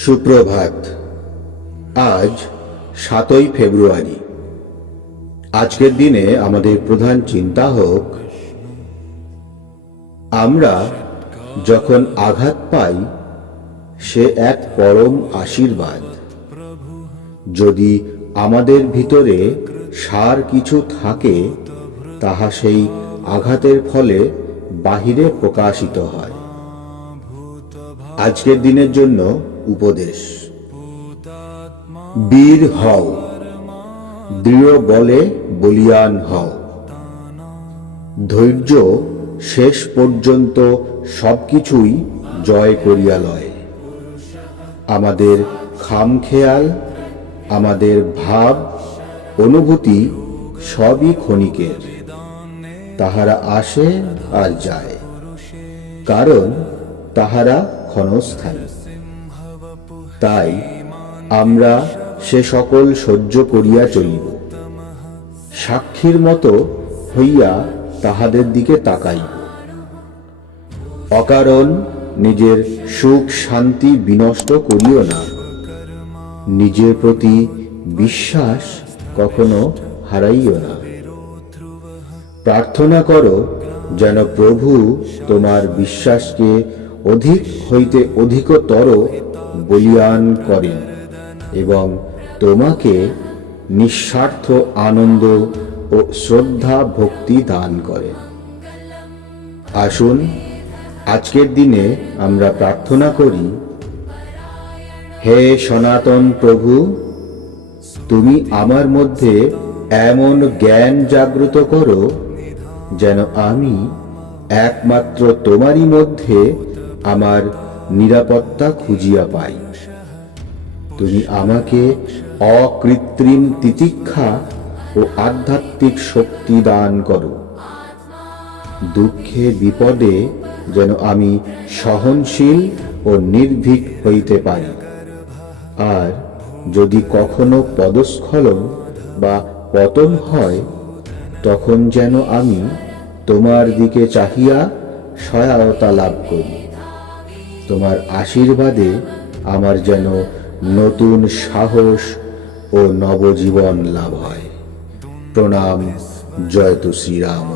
সুপ্রভাত। আজ 7ই ফেব্রুয়ারি। আজকের দিনে আমাদের প্রধান চিন্তা হোক, আমরা যখন আঘাত পাই সে এক পরম আশীর্বাদ। যদি আমাদের ভিতরে সার কিছু থাকে, তাহা সেই আঘাতের ফলে বাহিরে প্রকাশিত হয়। আজকের দিনের জন্য উপদেশ: বীর হও, দৃঢ় বলে বলীয়ান হও। ধৈর্য শেষ পর্যন্ত সবকিছুই জয় করিয়া লয়। আমাদের খামখেয়াল, আমাদের ভাব, অনুভূতি সবই ক্ষণিকের। তাহারা আসে আর যায়, কারণ তাহারা ক্ষণস্থায়ী। তাই আমরা সে সকল সহ্য করিয়া চলিব। সাক্ষীর মতো হইয়া তাহাদের দিকে তাকাইব। অকারণ নিজের সুখ শান্তি বিনষ্ট করিও না। নিজের প্রতি বিশ্বাস কখনো হারাইও না। প্রার্থনা করো যেন প্রভু তোমার বিশ্বাসকে অধিক হইতে অধিকতর বলীয়ান করেন এবং তোমাকে নিঃস্বার্থ আনন্দ ও শ্রদ্ধা ভক্তি দান করেন। আসুন আজকের দিনে আমরা প্রার্থনা করি, হে সনাতন প্রভু, তুমি আমার মধ্যে এমন জ্ঞান জাগ্রত করো যেন আমি একমাত্র তোমারই মধ্যে আমার নিরাপত্তা খুঁজিয়া পাই। তুমি আমাকে অকৃত্রিম তিতিক্ষা ও আধ্যাত্মিক শক্তি দান করো। দুঃখে বিপদে যেন আমি সহনশীল ও নির্ভীক হইতে পারি। আর যদি কখনো পদস্খলন বা পতন হয়, তখন যেন আমি তোমার দিকে চাহিয়া সহায়তা লাভ করি। তোমার আশীর্বাদে আমার যেন নতুন সাহস ও নবজীবন লাভ হয়। প্রণাম। জয়তু শ্রীরাম।